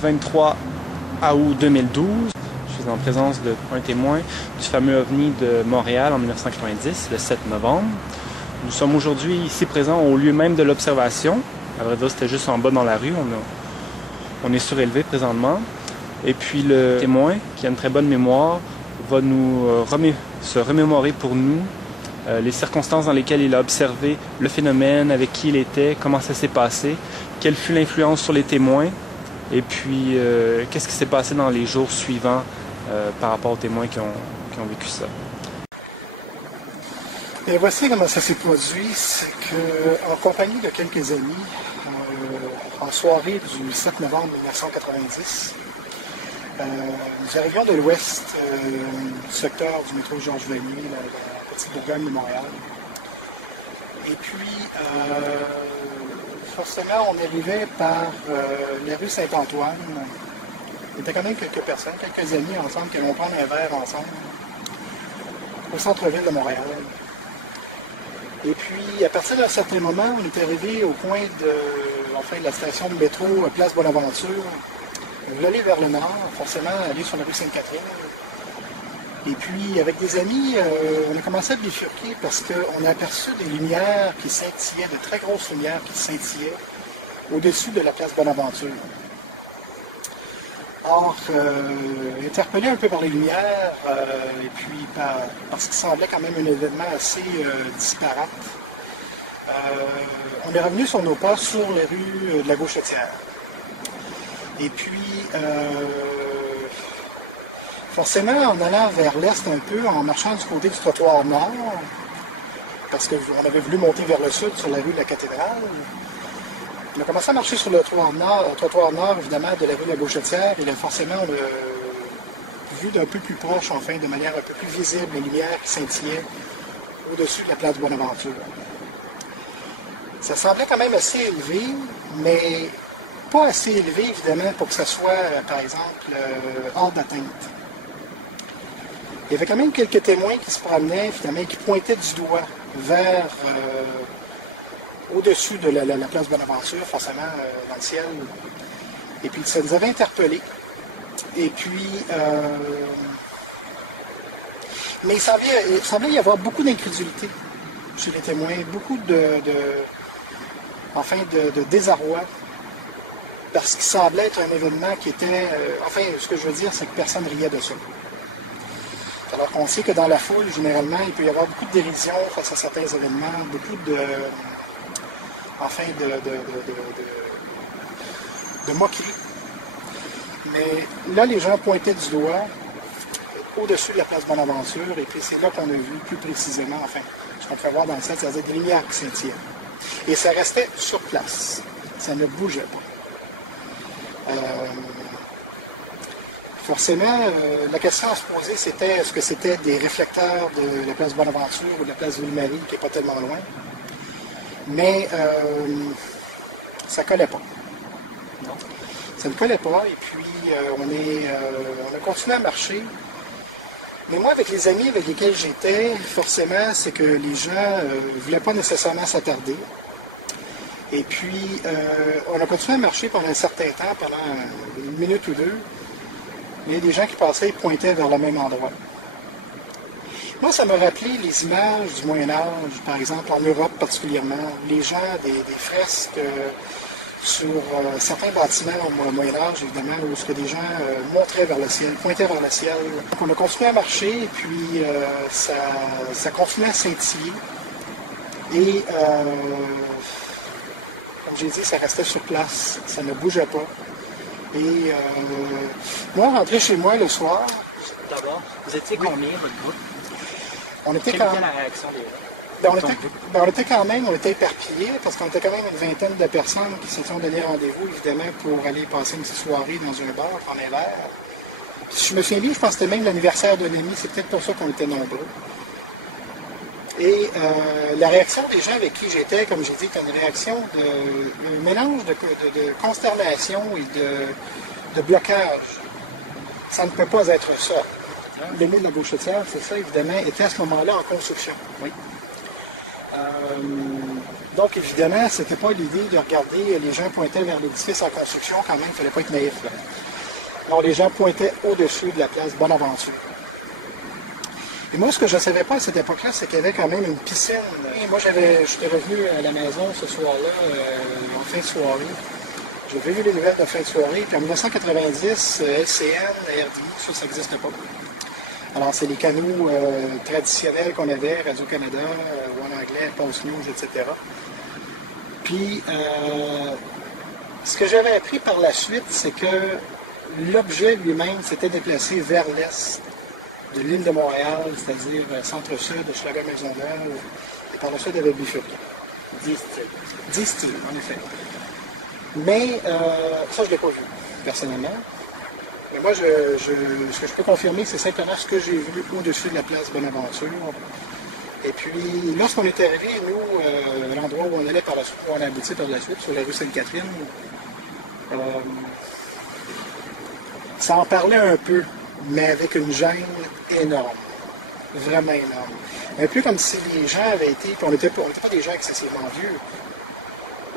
23 août 2012. Je suis en présence d'un témoin du fameux OVNI de Montréal en 1990, le 7 novembre. Nous sommes aujourd'hui ici présents au lieu même de l'observation. À vrai dire, c'était juste en bas dans la rue. On est surélevé présentement. Et puis le témoin, qui a une très bonne mémoire, va nous se remémorer pour nous les circonstances dans lesquelles il a observé le phénomène, avec qui il était, comment ça s'est passé, quelle fut l'influence sur les témoins, et puis qu'est-ce qui s'est passé dans les jours suivants par rapport aux témoins qui ont vécu ça. Et voici comment ça s'est produit, c'est qu'en compagnie de quelques amis, en soirée du 7 novembre 1990, nous arrivions de l'ouest du secteur du métro Georges-Vanier, la petite Bourgogne de Montréal. Et puis, forcément, on arrivait par la rue Saint-Antoine. Il y était quand même quelques personnes, quelques amis ensemble qui allaient prendre un verre ensemble au centre-ville de Montréal. Et puis, à partir d'un certain moment, on est arrivé au coin de la station de métro Place Bonaventure. On voulait aller vers le nord, forcément aller sur la rue Sainte-Catherine. Et puis, avec des amis, on a commencé à bifurquer parce qu'on a aperçu des lumières qui scintillaient, de très grosses lumières qui scintillaient au-dessus de la place Bonaventure. Or, interpellé un peu par les lumières, et puis parce qu'il semblait quand même un événement assez disparate, on est revenu sur nos pas sur les rues de la Gauchetière. Et puis, forcément, en allant vers l'est un peu, en marchant du côté du trottoir nord, parce qu'on avait voulu monter vers le sud sur la rue de la Cathédrale, on a commencé à marcher sur le trottoir nord, évidemment, de la rue de la Gauchetière, et là, forcément, on a vu d'un peu plus proche, enfin, de manière un peu plus visible, les lumières qui scintillaient au-dessus de la place Bonaventure. Ça semblait quand même assez élevé, mais pas assez élevé, évidemment, pour que ça soit, par exemple, hors d'atteinte. Il y avait quand même quelques témoins qui se promenaient, finalement, qui pointaient du doigt vers au-dessus de la place Bonaventure, forcément, dans le ciel. Et puis, ça nous avait interpellés. Et puis, mais il semblait y avoir beaucoup d'incrédulité chez les témoins, beaucoup de désarroi, parce qu'il semblait être un événement qui était... ce que je veux dire, c'est que personne riait de ça. Alors qu'on sait que dans la foule, généralement, il peut y avoir beaucoup de dérision face à certains événements, beaucoup de moqueries. Mais là, les gens pointaient du doigt au-dessus de la place Bonaventure, et puis c'est là qu'on a vu plus précisément, ce qu'on peut voir dans le ciel, c'est-à-dire des lumières qui scintillaient. Et ça restait sur place. Ça ne bougeait pas. Forcément, la question à se poser, c'était est-ce que c'était des réflecteurs de la place Bonaventure ou de la place Ville-Marie, qui n'est pas tellement loin. Mais ça ne collait pas. Non. Ça ne collait pas, et puis on a continué à marcher. Mais moi, avec les amis avec lesquels j'étais, forcément, c'est que les gens ne voulaient pas nécessairement s'attarder. Et puis, on a continué à marcher pendant un certain temps, pendant une minute ou deux. Il y a des gens qui passaient et pointaient vers le même endroit. Moi, ça m'a rappelé les images du Moyen-Âge, par exemple, en Europe particulièrement. Les gens, des fresques sur certains bâtiments au Moyen-Âge, évidemment, où ce que des gens montraient vers le ciel, pointaient vers le ciel. Donc, on a continué à marcher, et puis ça continuait à scintiller. Et, comme j'ai dit, ça restait sur place, ça ne bougeait pas. Et moi, rentrer chez moi le soir... D'abord, vous étiez combien, votre groupe? On était Quelle était la réaction des gens? on était éparpillés, parce qu'on était quand même une vingtaine de personnes qui se sont donné rendez-vous, évidemment, pour aller passer une petite soirée dans un bar, prendre un verre. Si je me souviens bien, je pense que c'était même l'anniversaire d'un ami, c'est peut-être pour ça qu'on était nombreux. Et la réaction des gens avec qui j'étais, comme j'ai dit, c'était une réaction un mélange de consternation et de blocage. Ça ne peut pas être ça. L'aîné de la Gauchetière, c'est ça, évidemment, était à ce moment-là en construction. Oui. Donc, évidemment, c'était pas l'idée de regarder, les gens pointaient vers l'édifice en construction, quand même, il ne fallait pas être naïf, là. Non, les gens pointaient au-dessus de la place Bonaventure. Et moi, ce que je ne savais pas à cette époque-là, c'est qu'il y avait quand même une piscine. Et moi, j'étais revenu à la maison ce soir-là, en fin de soirée. J'avais vu les nouvelles de fin de soirée, puis en 1990, LCN, RDI, ça n'existe pas. Alors, c'est les canaux traditionnels qu'on avait, Radio-Canada, One Anglais, Post News, etc. Puis, ce que j'avais appris par la suite, c'est que l'objet lui-même s'était déplacé vers l'est de l'île de Montréal, c'est-à-dire centre-sud, de Schlager-Maisonneuve, et par le sud, il y avait bifurqué. 10 styles, en effet. Mais, ça, je ne l'ai pas vu, personnellement. Mais moi, ce que je peux confirmer, c'est simplement ce que j'ai vu au-dessus de la place Bonaventure. Et puis, lorsqu'on est arrivé, nous, à l'endroit où on allait par la suite, où on a abouti par la suite, sur la rue Sainte-Catherine, ça en parlait un peu, mais avec une gêne énorme. Vraiment énorme. Un peu comme si les gens avaient été, puis on n'était pas des gens excessivement vieux.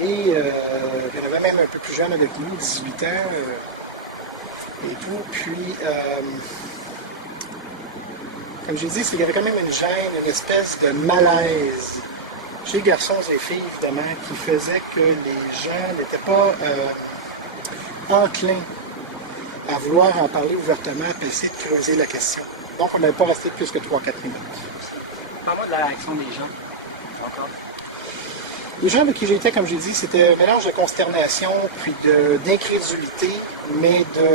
Et il y en avait même un peu plus jeunes avec nous, 18 ans. Et tout, puis, comme j'ai dit, il y avait quand même une gêne, une espèce de malaise chez les garçons et filles, évidemment, qui faisait que les gens n'étaient pas enclins à vouloir en parler ouvertement, et essayer de creuser la question. Donc, on n'avait pas resté plus que 3-4 minutes. Parle-moi de la réaction des gens, encore. Les gens avec qui j'étais, comme j'ai dit, c'était un mélange de consternation, puis d'incrédulité, mais de...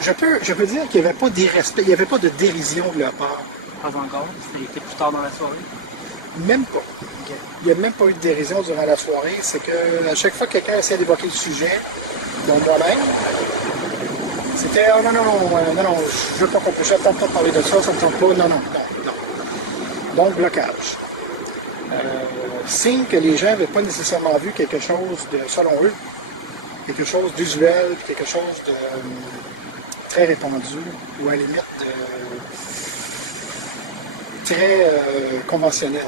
Je peux dire qu'il n'y avait pas d'irrespect, il n'y avait pas de dérision de leur part. Pas encore, c'était plus tard dans la soirée. Même pas. Il n'y a même pas eu de dérision durant la soirée. C'est qu'à chaque fois que quelqu'un essayait d'évoquer le sujet, dont moi-même, c'était « Oh non, je veux pas qu'on puisse, j'attends pas de parler de ça, ça me tente pas, non. » Donc, blocage. Signe que les gens n'avaient pas nécessairement vu quelque chose de, selon eux, quelque chose d'usuel, quelque chose de très répandu, ou à la limite très conventionnel.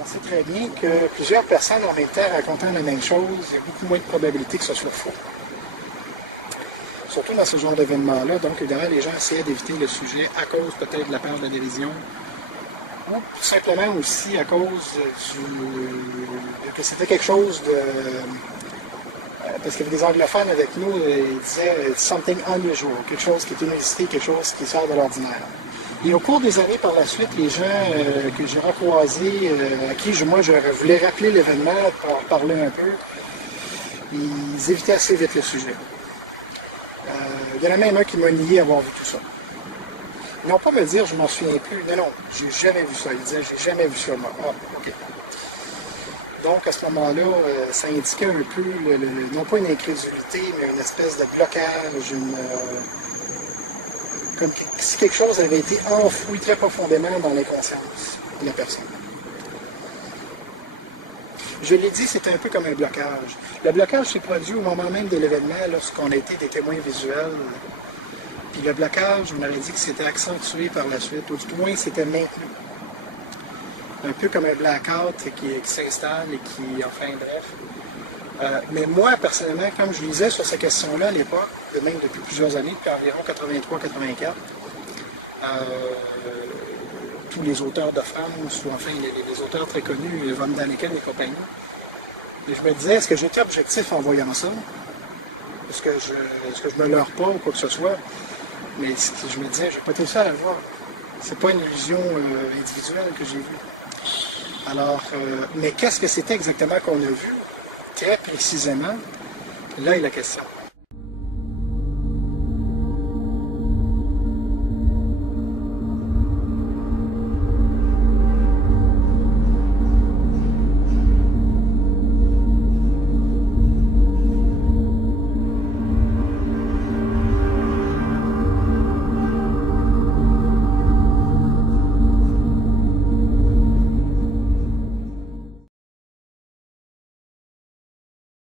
On sait très bien que plusieurs personnes en même temps racontant la même chose, il y a beaucoup moins de probabilité que ce soit faux. Surtout dans ce genre d'événement-là, donc évidemment, les gens essayaient d'éviter le sujet à cause peut-être de la peur de la division, ou tout simplement aussi à cause que c'était quelque chose de... Parce qu'il y avait des anglophones avec nous, ils disaient « something unusual », quelque chose qui est inusité, quelque chose qui sort de l'ordinaire. Et au cours des années par la suite, les gens que j'ai recroisés, à qui je voulais rappeler l'événement, pour parler un peu, ils évitaient assez vite le sujet. Il y en a même un qui m'a nié avoir vu tout ça. Ils n'ont pas me dire, je m'en souviens plus. Non, j'ai jamais vu ça. Ils disaient, j'ai jamais vu ça. Ah, OK. Donc, à ce moment-là, ça indiquait un peu, non pas une incrédulité, mais une espèce de blocage, comme si quelque chose avait été enfoui très profondément dans l'inconscience de la personne. Je l'ai dit, c'était un peu comme un blocage. Le blocage s'est produit au moment même de l'événement, lorsqu'on a été des témoins visuels. Puis le blocage, on aurait dit que c'était accentué par la suite, ou du moins c'était maintenu. Un peu comme un blackout qui s'installe et qui, enfin bref. Mais moi, personnellement, comme je lisais sur ces questions-là à l'époque, même depuis plusieurs années, depuis environ 83-84, tous les auteurs de France, ou enfin les auteurs très connus, Von Daniken et compagnie, et je me disais, est-ce que j'étais objectif en voyant ça? Est-ce que je me leurre pas ou quoi que ce soit? Mais je me disais, je n'ai pas été seul à le voir. C'est pas une illusion individuelle que j'ai vue. Alors, mais qu'est-ce que c'était exactement qu'on a vu, très précisément? Là est la question.